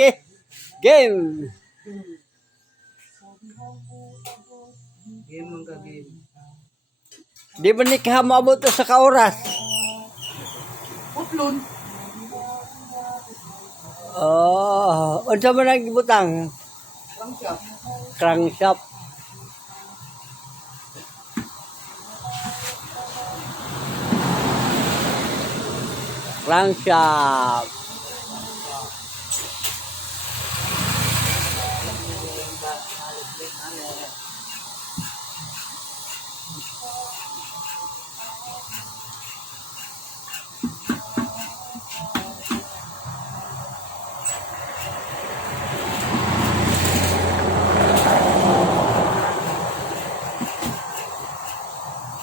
Okay. Game. Game mong ka-game. Di ba ni kahamabot to sa kaoras? Putlon. Oh, unsa man ang gibutang? Lang siya. Crankshaft. Crankshaft.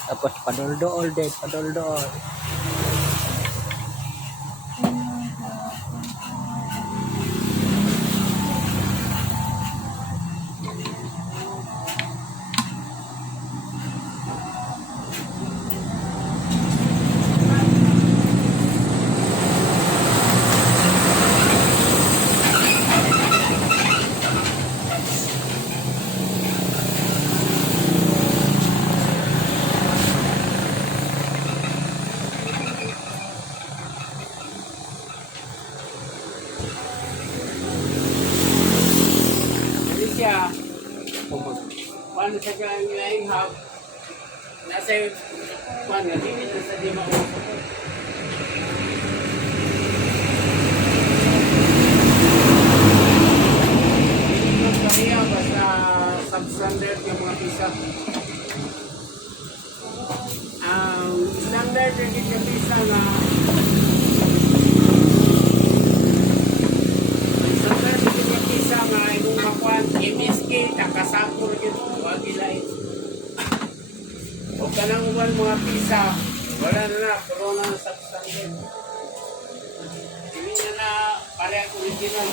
Tapos padol-dool din, padol-dool. Siya. Paano sa kanyang laing hap? Nasa kwan nga, dito sa di mausap. Hindi lang kaya basta substandard yung mga pisa. Ang standard yung pisa na MSK, takasapur yun, wag ilay. Huwag ka nang uman mga pisa, wala na, corona na substandard. Hindi na parehas original.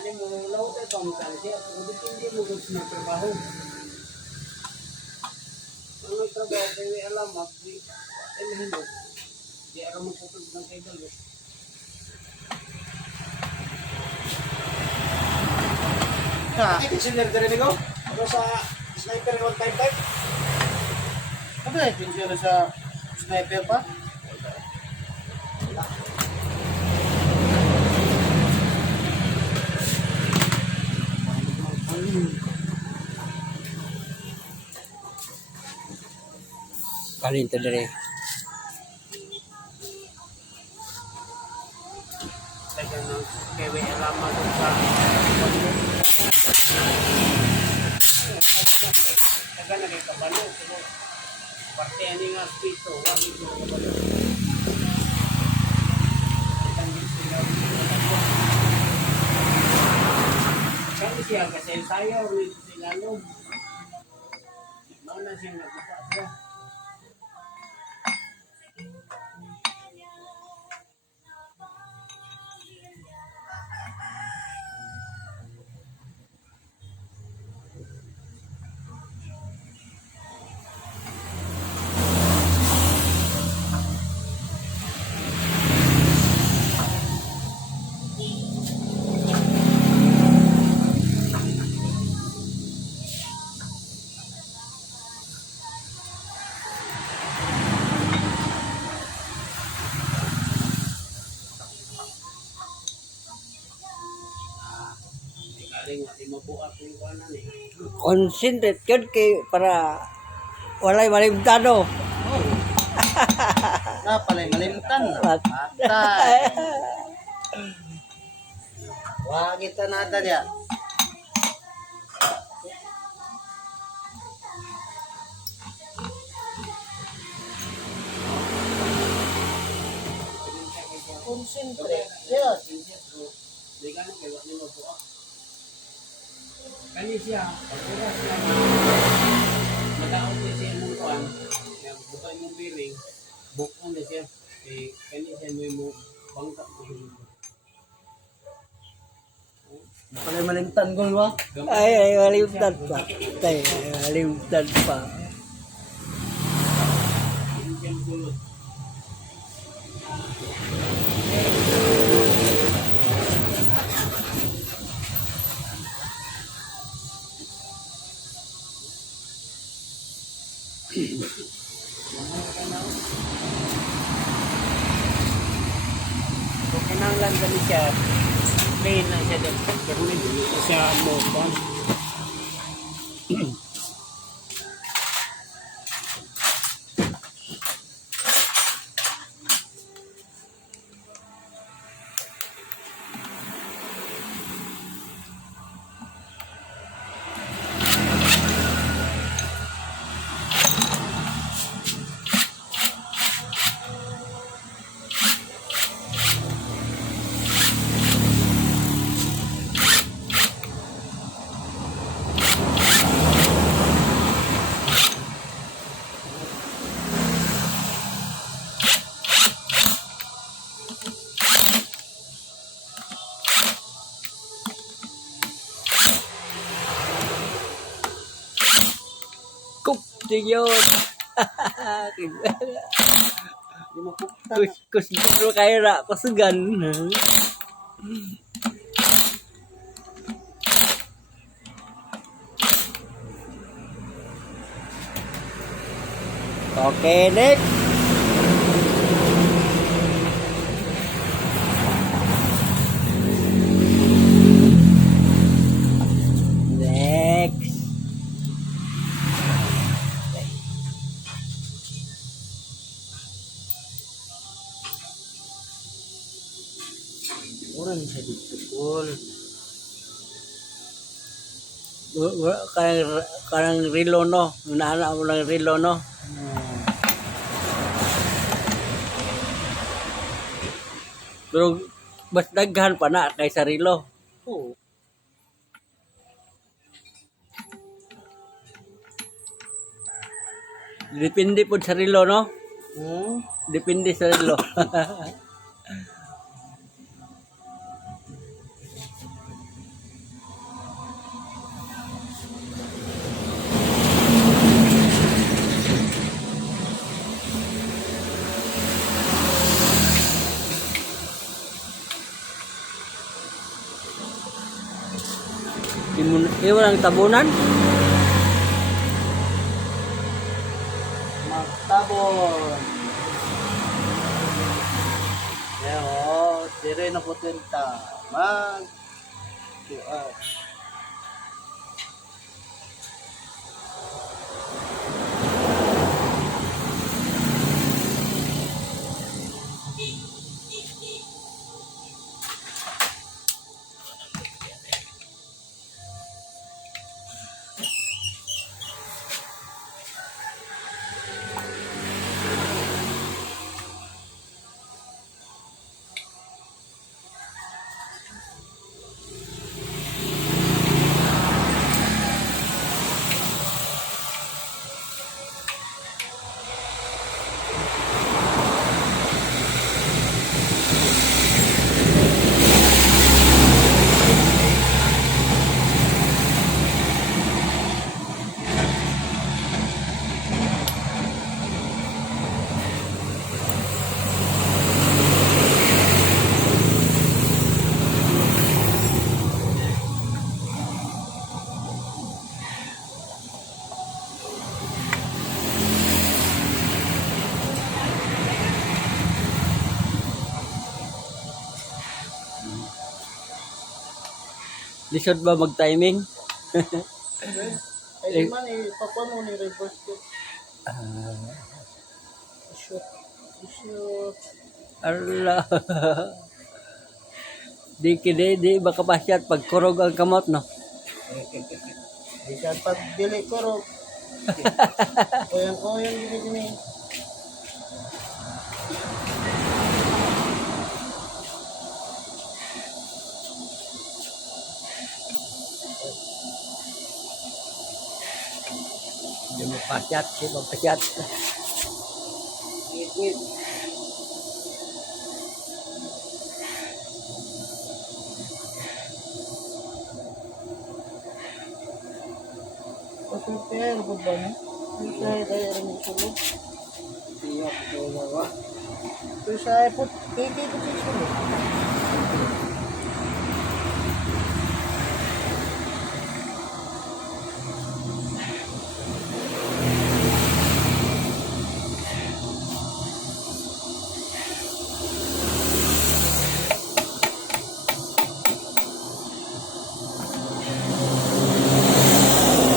Hindi mo laut ito ang kalsiya. Hindi mo gusto ng trabaho. Ang trabaho kayo ay alamat, di mo. Di aram mo pupag ng kayo dalo. Ito sinerdere ni ko? Ano sa sniper 155? Ano eh? Pinsyo sa sniper pa? Kanin to dire. Tagal ng kewe alamat sa tagal na kay kabalo. Parte ani nga spito, wali ko ba. Kami siya kasi sayaw rin sila loob. Mauna siya nagbuka siya. Galing nga, di mabuhat yung kanan eh. Concentrate yun kay para walay malimtano. Oh. Na pala malimtan. Atay. Wah kita nada dia. Concentrate. Yes. Di ka na kayo, di mabuhat. Kani siya, pagkira siya madaot niya siya mong kuhan, bukay mong piling, bukang na siya, kani siya mo bangka ko yun. Pala malimtan gol wa. Ay, malimtan pa. Ay, malimtan pa. Hindi siya magulot. Kung kinanglan dali siya, plain na siya dyan. Pero hindi siya mo kuhan. Kup yun. Di mo pukta. Kus bro kaya ra pasugan. Okay, next. Next. Orang sa dito gol. Kanang relo no. Naana mo lang relo no. Pero mas daghan pa na kaysa relo. Oh. Depende po sa relo no. Hmm. Depende sa relo. Iwan ang tabunan. Magtabon. Yo, dire na potenta. Mag tuas. Lisod ba mag-timing? Ay, di man, pakuan mo ni reverse ko. Shoot. Shoot. Ala. Di makapasyat pag kurog ang kamot, no? Di siya pag dili ko ro. Oyang gini. Di mapasyat, di mapasyat. Wait. Pero po ba na? Kaya rin yung sulog. Iya, betul. Pero sa po, kaya ko siya sulog.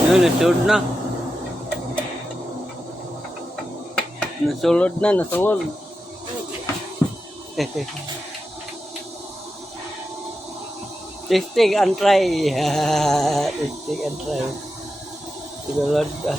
Yun, nasulod na. Nasulod. Testing and try. Testing and try. Sinulod na.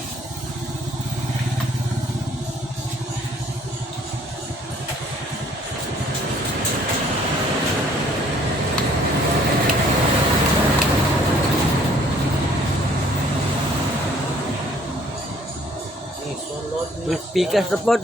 Sulod May speaker support.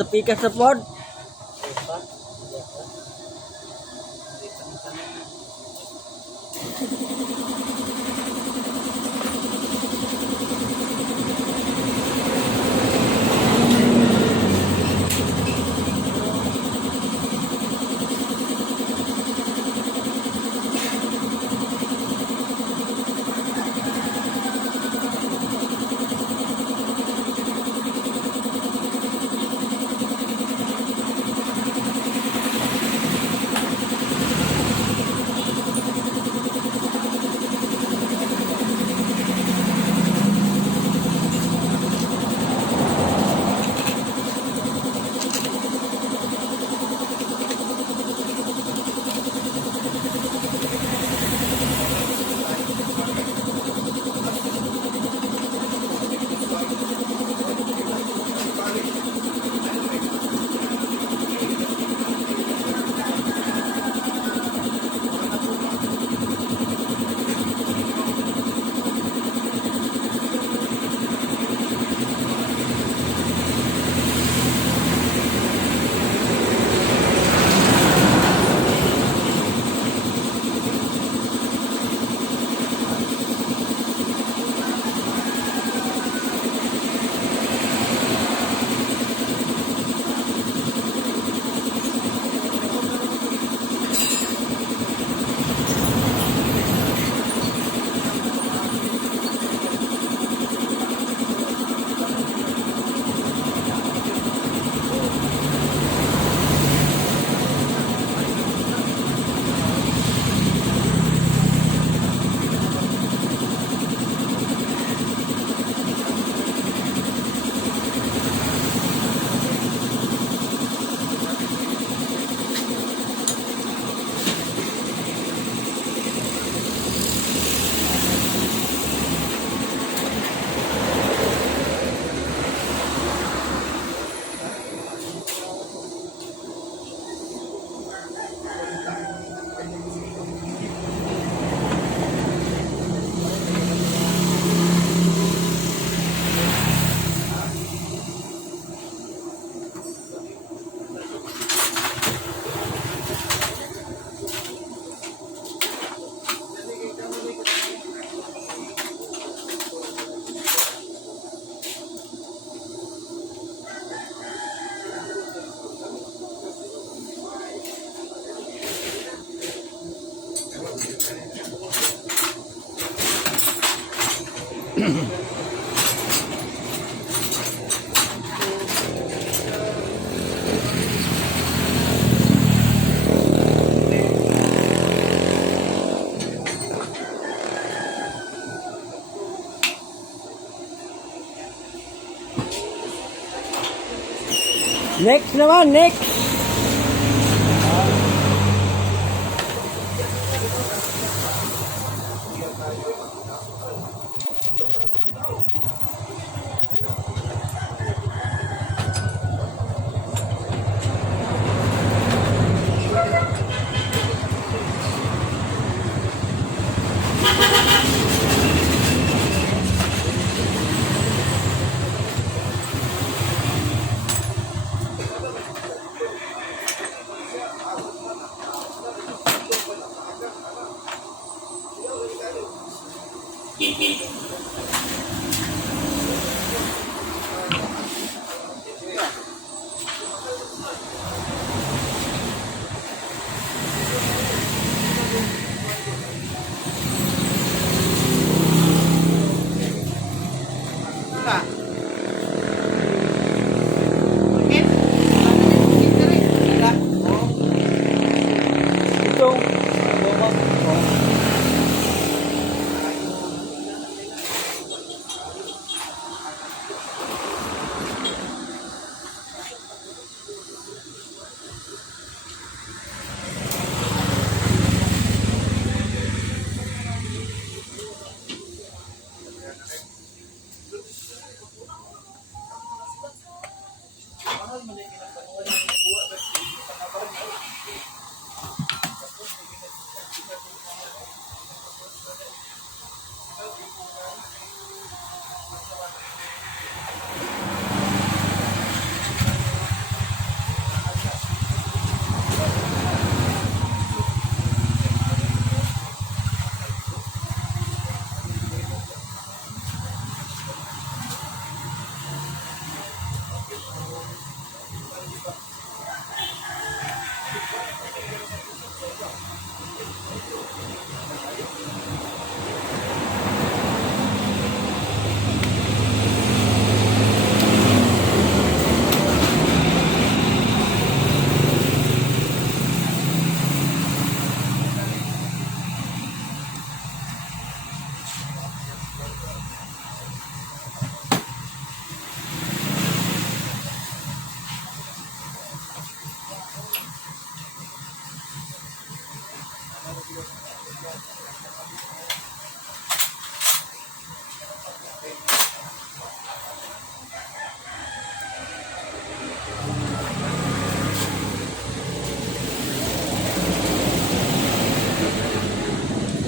Next naman, next.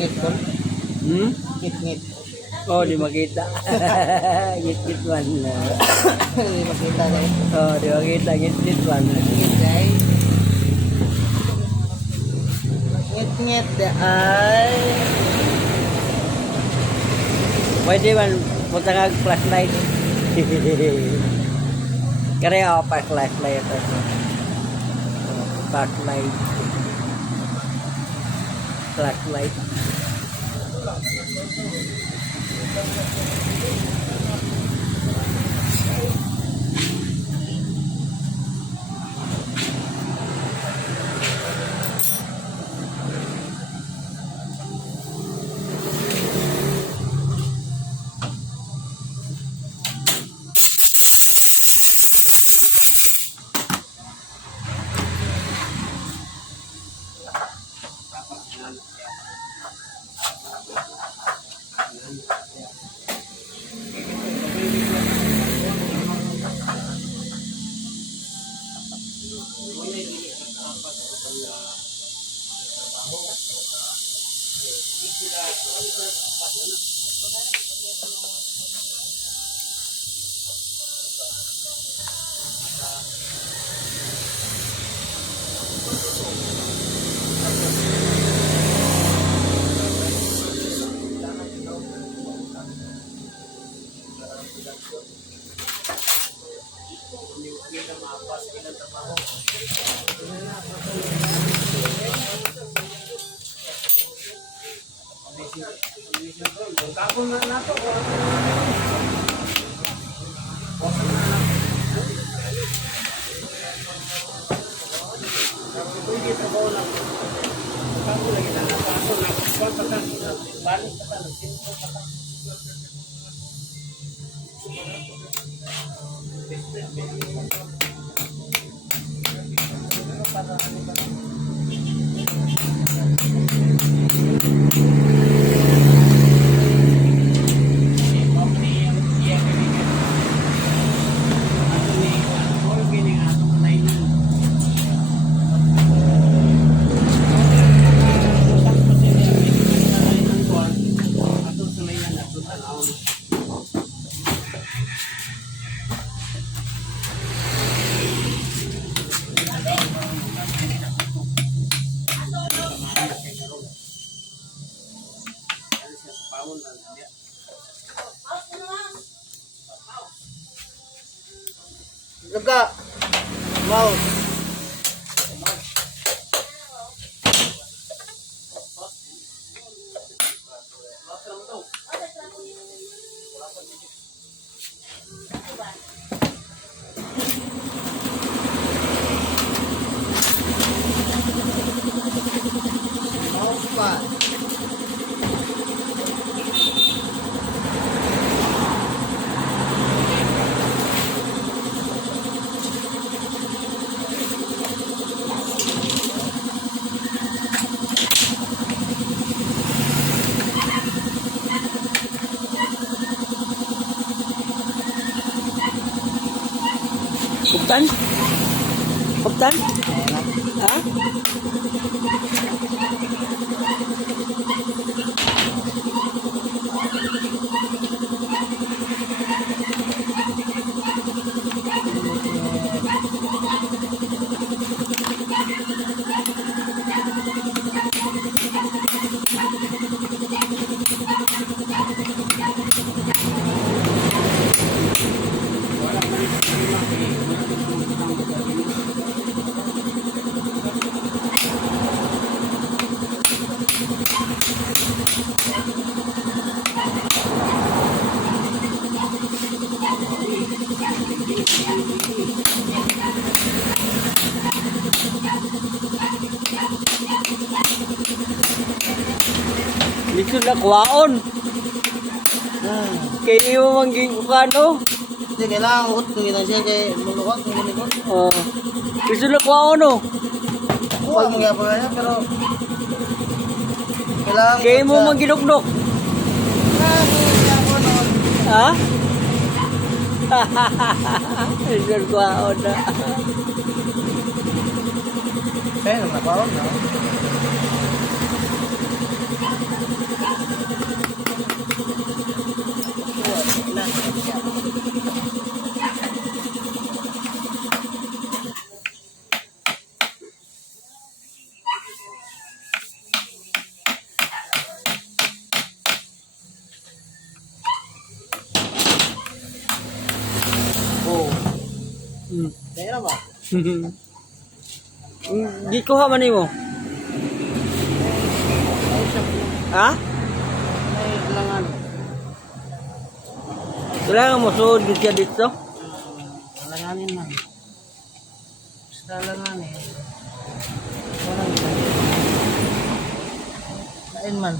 Ngit ko. Hmm? Ngit. Oh, di makita. Git-git man. Hindi makita na eh. Oh, di makita. Git-git man. Ngit ay. Ngit ay. Pwede man punta nga flashlight. Kaya ako pa flashlight ito. Flashlight. Flashlight. Luka. Mau. Mau pa. Kaptan? Kaptan? Ha? Dito na kuwaon. Kaya mo mangging kano. Hindi, kailangan ko kung ginang siya kay luluwag, kung malikot. Dito na kuwaon oh. Huwag mo nga pala yan, pero kailangan Kaya mo mangginuknok. Ha? Dito na kuwaon na. Kaya naman napaon, no? Kaya naman. Di ko ha man mo. Ha? May langan. Kailangan mo suod dito. Langanin man. Basta langanin. Lain man.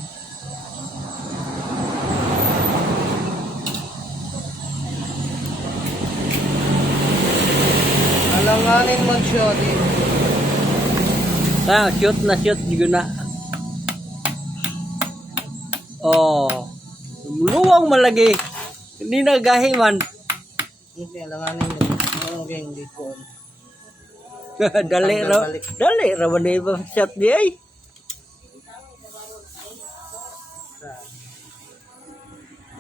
Alanganin man siya din. Shoot na shoot di na. Oh. Luwang malagi. Hindi na gahi man. Hindi, alanganin din. Ano kaya hindi ko. Dali ra. Dali ra man ba shot di ay.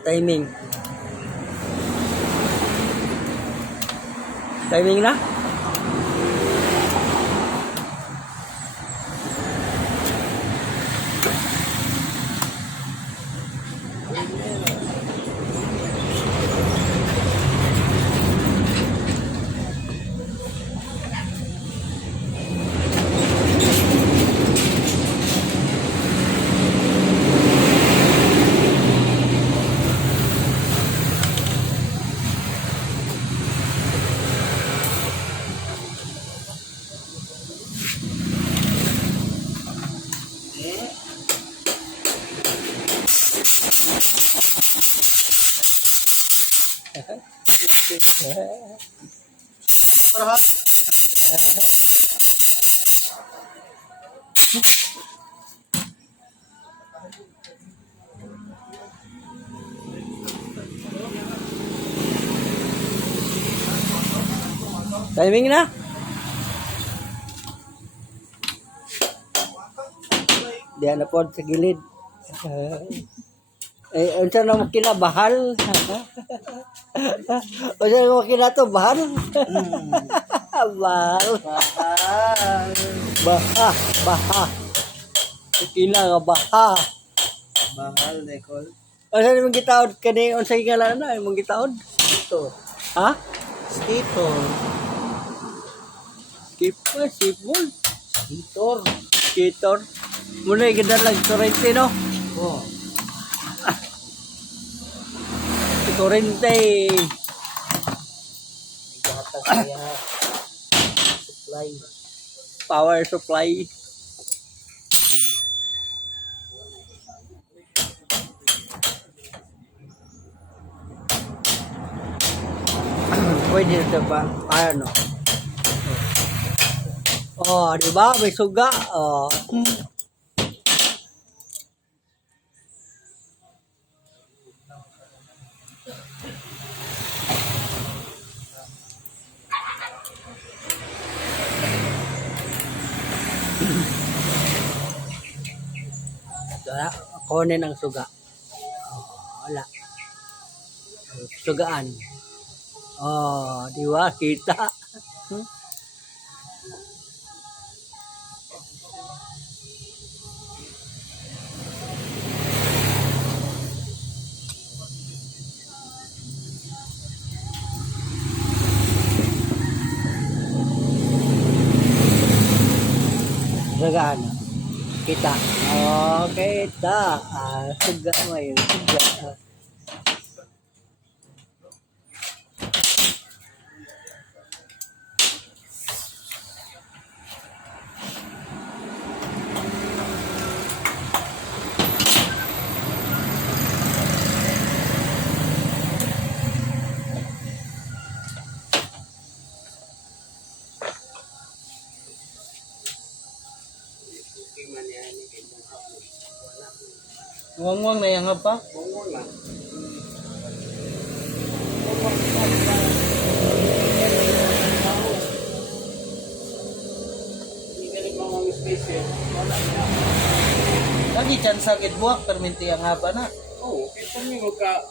Timing. Timing na? Perhat. Timing na. Diyan na po sa gilid. Unsa na mo kinabahal? Unsa na mo kinato bahal? Bahal. Mahal. Baha. Kina nga baha. Mahal, Nicole. Unsa na mong gitaod kani unsa ngalan na imong gitaod? Ito. Ha? Skater. Sipol. Skater. Skater. Muna gidalag Torrente no? Oh. Torrente. Gatas kaya. Supply. Power supply. Pwede na ba? Ano? Oh, di ba? May suga. Oh. Wala. Kunin ang suga. Oh, wala. Sugaan. Oh, di ba? Kita. Sugaan. Kita. Oh, kita. Suga mo yun. Suga. Wang-wang na yang apa? Lagi dyan sakit buwak, perminti ang haba na. Oo, kaya may magka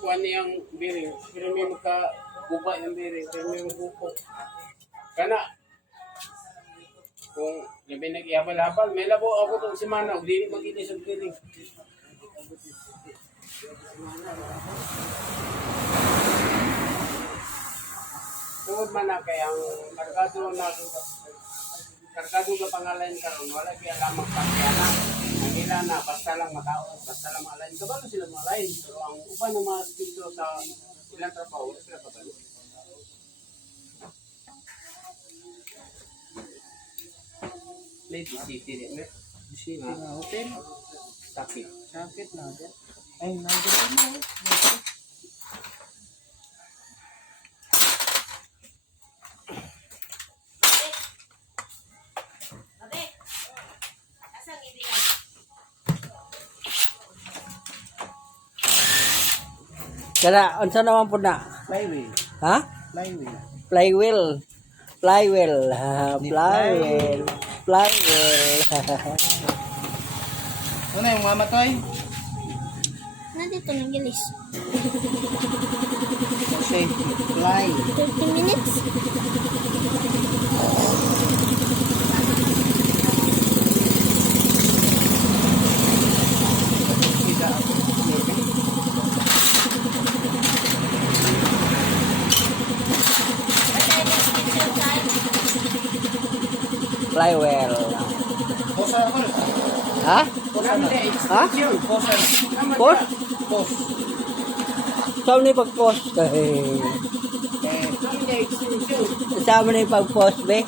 kuha niyang biring, pero may magka guba yung biring, pero may magupok. Kana, kung labi nag-ihabal-habal, may labo ako itong simana, huwag din mag-inis ang biring. Tungod man na kaya ang kargado ka pangalan karon wala kaya lamang pagkana. Ang ila na basta lang makaon, basta lang malain. Kabalo sila malain, pero ang uban ng mga dito sa ilang trabaho, wala sila kabalo. Lady City din, eh. City na hotel. Sakit. Sakit na dyan. Ay, nandiyan na. Kaya, unsa naman po na? Flywheel. Ha? Flywheel. Flywheel. Flywheel. Flywheel. Flywheel. Ano yung mama to ay? Nandito ng gilis. Kasi fly. 30 minutes. Flywheel. Posa ako. Ha? Ha? Posa. Post? Post. Saan ni pag-post? Eh, Saan mo na yung pag-post, be?